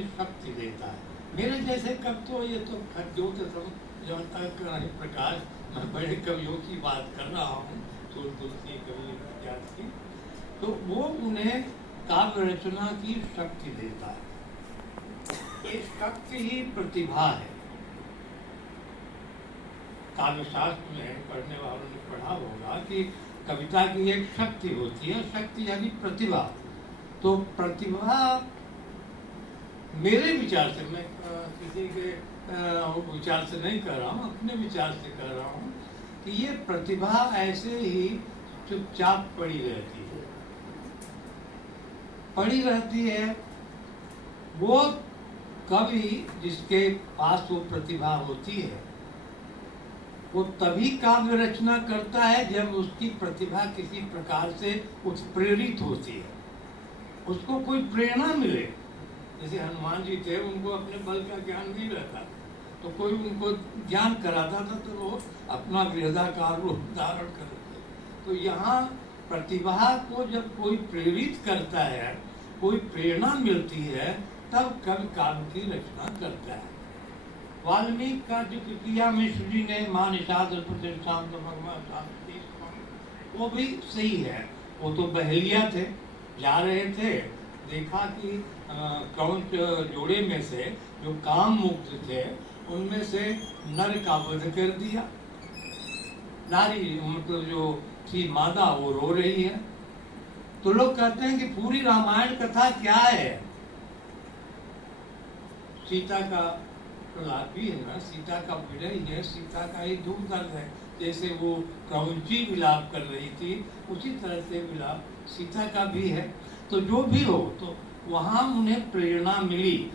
की शक्ति देता है। मेरे जैसे कब तो ये तो खड्डों के प्रकाश, मैं बड़े कवियों की बात कर रहा हूँ, तुलसी कवि इत्यादि की, तो वो उन्हें काव्य रचना की शक्ति देता है। ये शक्ति ही प्रतिभा है। काव्य शास्त्र में पढ़ने वालों ने पढ़ा होगा कि कविता की एक शक्ति होती है, शक्ति यानी प्रतिभा। तो प्रतिभा मेरे विचार से, मैं किसी के विचार से नहीं कर रहा हूँ, अपने विचार से कर रहा हूँ कि ये प्रतिभा ऐसे ही चुपचाप पड़ी रहती है। वो कवि जिसके पास वो प्रतिभा होती है वो तभी काव्य रचना करता है जब उसकी प्रतिभा किसी प्रकार से उत्प्रेरित होती है, उसको कोई प्रेरणा मिले। जैसे हनुमान जी थे, उनको अपने बल का ज्ञान नहीं रहता, तो कोई उनको ज्ञान कराता था तो वो अपना गृहदाकार रूप धारण करते। तो यहाँ प्रतिभा को जब कोई प्रेरित करता है, कोई प्रेरणा मिलती है, तब कवि काव्य की रचना करता है। वाल्मीकि का जो किया मिश्र जी ने मां निषाद वो भी सही है। वो तो बहेलिया थे, जा रहे थे, देखा कि क्रौंच जोड़े में से जो काम मुक्त थे उनमें से नर का वध कर दिया। नारी मतलब जो थी मादा वो रो रही है। तो लोग कहते हैं कि पूरी रामायण कथा क्या है? सीता का प्रहलाद भी है ना, सीता का विरह ही है, सीता का ही दुख दर्द है। जैसे वो क्रौंची विलाप कर रही थी, उसी तरह से विलाप सीता का भी है। तो जो भी हो, तो वहां उन्हें प्रेरणा मिली।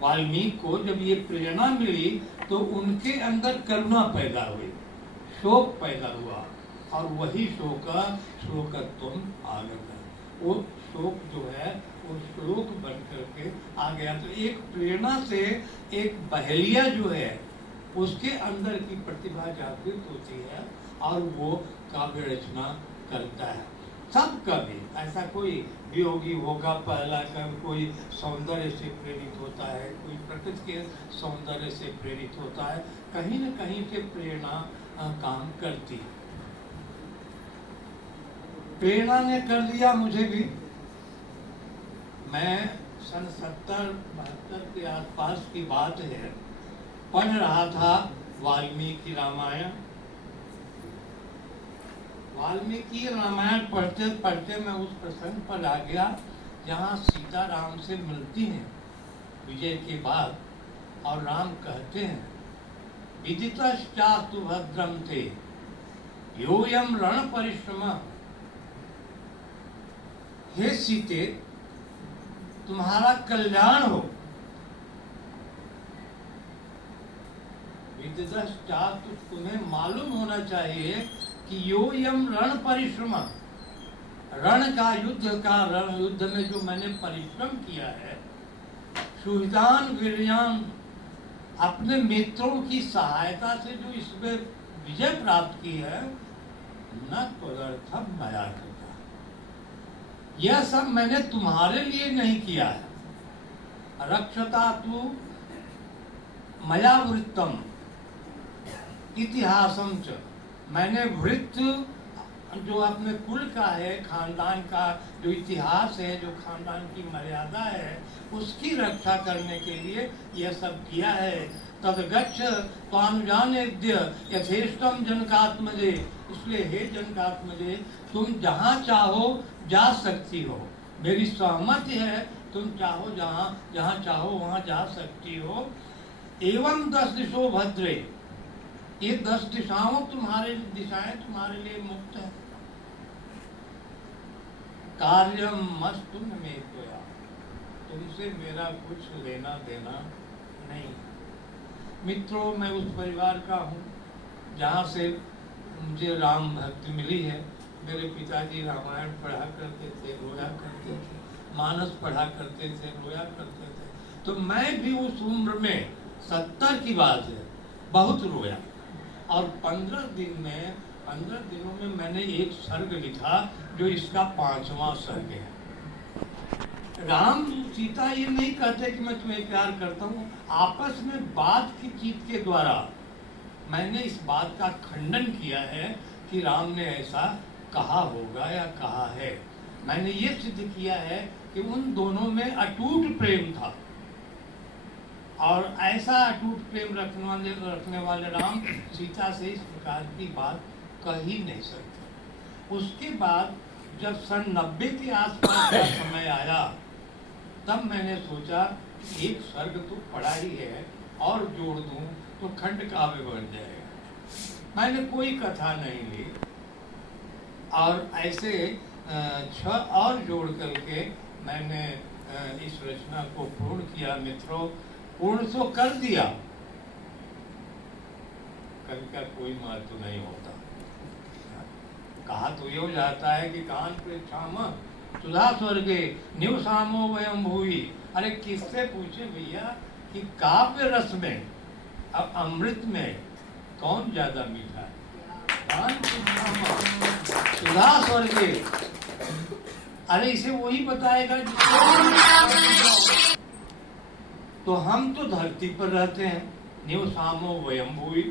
वाल्मीकि को जब ये प्रेरणा मिली तो उनके अंदर करुणा पैदा हुई, शोक पैदा हुआ, और वही शोकत्वम आगत, वो शोक जो है वो श्लोक बन करके आ गया। तो एक प्रेरणा से एक बहेलिया जो है उसके अंदर की प्रतिभा जागृत होती है और वो काव्य रचना करता है। सब कवि, ऐसा कोई वियोगी होगा पहला कवि, कोई सौंदर्य से प्रेरित होता है, कोई प्रकृति के सौंदर्य से प्रेरित होता है, कहीं न कहीं से प्रेरणा काम करती है। प्रेरणा ने कर दिया मुझे भी। मैं सन 70-72 के आसपास की बात है, पढ़ रहा था वाल्मीकि रामायण। वाल्मीकि रामायण पढ़ते पढ़ते मैं उस प्रसंग पर आ गया जहाँ सीता राम से मिलती हैं विजय के बाद, और राम कहते हैं विदितश्चास्तु भद्रम ते योयम रण परिश्रम। हे सीते, तुम्हारा कल्याण हो। विदितश्चास्तु, तुम्हें मालूम होना चाहिए कि योयम रण परिश्रम, रण का युद्ध में जो मैंने परिश्रम किया है, सुहृदान वीर्यान, अपने मित्रों की सहायता से जो इसमें विजय प्राप्त की है, न तदर्थम मया कृता, यह सब मैंने तुम्हारे लिए नहीं किया है। रक्षता तु मया वृत्तम इतिहासम च, मैंने वृत्त जो अपने कुल का है, खानदान का जो इतिहास है, जो खानदान की मर्यादा है, उसकी रक्षा करने के लिए यह सब किया है। तदगच्छ त्वानुजानेद्य यथेष्टम जनकात्मजे, इसलिए हे जनकात्मजे, तुम जहाँ चाहो जा सकती हो, मेरी सहमति है, तुम चाहो जहाँ चाहो वहाँ जा सकती हो। एवं 10 दिशो भद्रे, ये 10 दिशाएं तुम्हारे लिए मुक्त है। कार्यम मस्तु न मे त्वया, तुमसे मेरा कुछ लेना देना नहीं। मित्रों, मैं उस परिवार का हूँ जहाँ से मुझे राम भक्ति मिली है। मेरे पिताजी रामायण पढ़ा करते थे, रोया करते थे, मानस पढ़ा करते थे, रोया करते थे। तो मैं भी उस उम्र में, 70 की बात है, बहुत रोया। और 15 दिनों में मैंने एक सर्ग लिखा जो इसका 5वां सर्ग है। राम सीता ये नहीं कहते कि मैं तुम्हें प्यार करता हूँ, आपस में बात की चीज के द्वारा मैंने इस बात का खंडन किया है कि राम ने ऐसा कहा होगा या कहा है। मैंने ये सिद्ध किया है कि उन दोनों में अटूट प्रेम था, और ऐसा अटूट प्रेम रखने वाले राम सीता से इस प्रकार की बात कह ही नहीं सकते। उसके बाद जब सन 90 के आसपास का समय आया, तब मैंने सोचा एक सर्ग तो पढ़ा ही है, और जोड़ दूं तो खंड काव्य बन जाएगा। मैंने कोई कथा नहीं ली, और ऐसे 6 और जोड़ करके मैंने इस रचना को पूर्ण किया। मित्रों, पूर्ण तो कर दिया, कभी का कोई महत्व नहीं होता। कहा तो ये हो जाता है कि कान प्रेक्षाम सुधा स्वर्गे निवसामो वयम भूवि। अरे किससे पूछे भैया कि काव्य रस में, अब अमृत में कौन ज्यादा मीठा है? कान प्रेक्षाम सुधा स्वर्गे। अरे इसे वही बताएगा तो हम तो धरती पर रहते हैं, निवसामो वयम भूवि,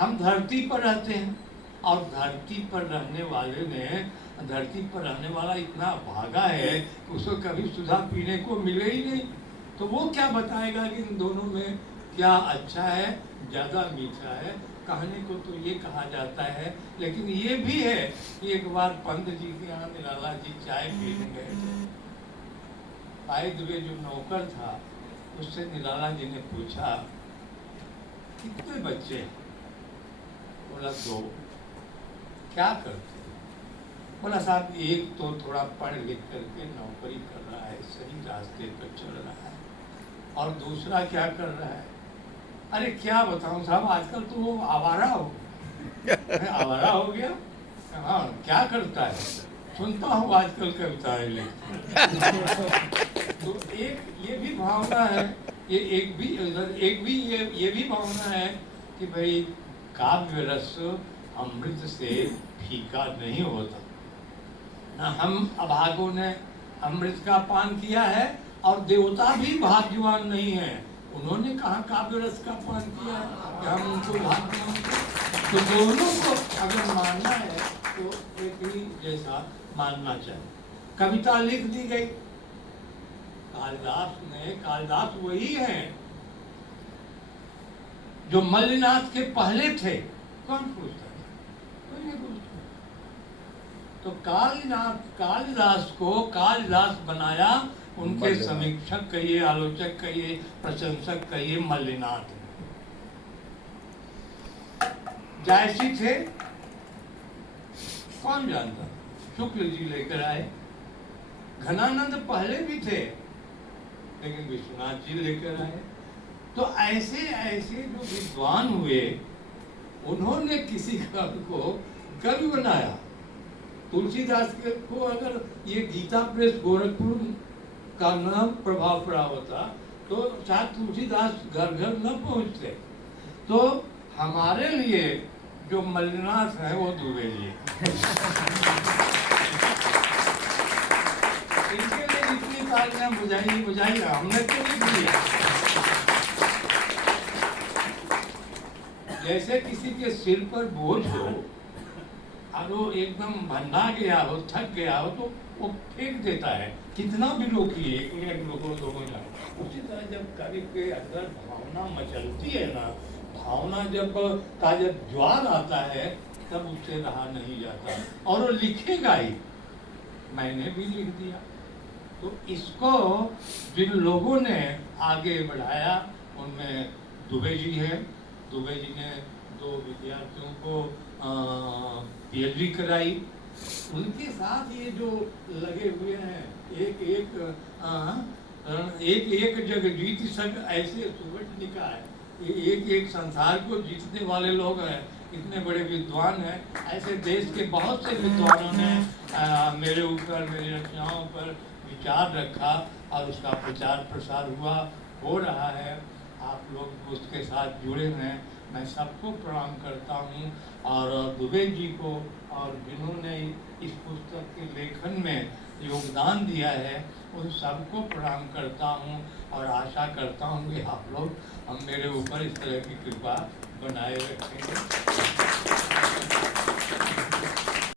हम धरती पर रहते हैं, और धरती पर रहने वाले ने, धरती पर रहने वाला इतना भागा है कि उसको कभी सुधा पीने को मिले ही नहीं, तो वो क्या बताएगा कि इन दोनों में क्या अच्छा है, ज्यादा मीठा है। कहने को तो ये कहा जाता है, लेकिन ये भी है कि एक बार पंत जी के यहाँ निराला जी चाय पीने गए थे। बाय द वे जो नौकर था उससे निराला जी ने पूछा कितने बच्चे हैं? बोला 2। क्या करते? बोला साहब एक तो थोड़ा पढ़ लिख करके नौकरी कर रहा है, सही रास्ते पर चल रहा है, और दूसरा क्या कर रहा है? अरे क्या बताऊं साहब, आजकल तो वो आवारा हो गया। आवारा हो गया। हाँ, क्या करता है? सुनता हूँ आजकल कविताएं लिखता। तो एक ये भी भावना है, एक भी ये भी भावना है कि भाई काव्य रस अमृत से फीका नहीं होता। ना हम अभागों ने अमृत का पान किया है, और देवता भी भाग्यवान नहीं है, उन्होंने कहा काव्य रस का पान किया है, क्या हम उनको भाग्यवान? तो दोनों को अगर मानना है तो एक ही जैसा मानना चाहिए। कविता लिख दी गई, कालिदास वही हैं जो मल्लिनाथ के पहले थे। कौन पूछता है? कोई नहीं पूछता। तो कालिदास को कालिदास बनाया, उनके समीक्षक कहिए, आलोचक कहिए, प्रशंसक कहिए, मल्लिनाथ। जायसी थे, कौन जानता? शुक्ल जी लेकर आए। घनानंद पहले भी थे, लेकिन विश्वनाथ जी लेकर आए। तो ऐसे ऐसे जो विद्वान हुए, उन्होंने किसी कवि को कवि बनाया। तुलसीदास को अगर ये गीता प्रेस गोरखपुर का नाम प्रभाव पड़ा होता तो शायद तुलसीदास घर घर न पहुंचते। तो हमारे लिए जो मल्लिनाथ है वो दुबे जी। इनके लिए जितनी तालियां बुझाई हमने तो नहीं दिया। जैसे किसी के सिर पर बोझ हो और वो एकदम भंडा गया हो, थक गया हो, तो वो फेंक देता है, कितना भी रोकिए, 1 मिनट रोको, 2 मिनट। उसी तरह जब कवि के अंदर भावना मचलती है ना, भावना जब ज्वार आता है, तब उससे रहा नहीं जाता, और वो लिखेगा ही। मैंने भी लिख दिया। तो इसको जिन लोगों ने आगे बढ़ाया, उनमें दुबे जी हैं। दुबे जी ने 2 विद्यार्थियों को पीएचडी कराई। उनके साथ ये जो लगे हुए हैं, एक जग जीत सक ऐसे सुबट लिखा है, एक संसार को जीतने वाले लोग हैं, इतने बड़े विद्वान हैं। ऐसे देश के बहुत से विद्वानों ने मेरे ऊपर, मेरी रचनाओं पर विचार रखा, और उसका प्रचार प्रसार हुआ, हो रहा है। आप लोग उसके साथ जुड़े हैं, मैं सबको प्रणाम करता हूँ। और दुबे जी को, और जिन्होंने इस पुस्तक के लेखन में योगदान दिया है उन सबको प्रणाम करता हूँ और आशा करता हूँ कि आप लोग हम मेरे ऊपर इस तरह की कृपा बनाए रखेंगे।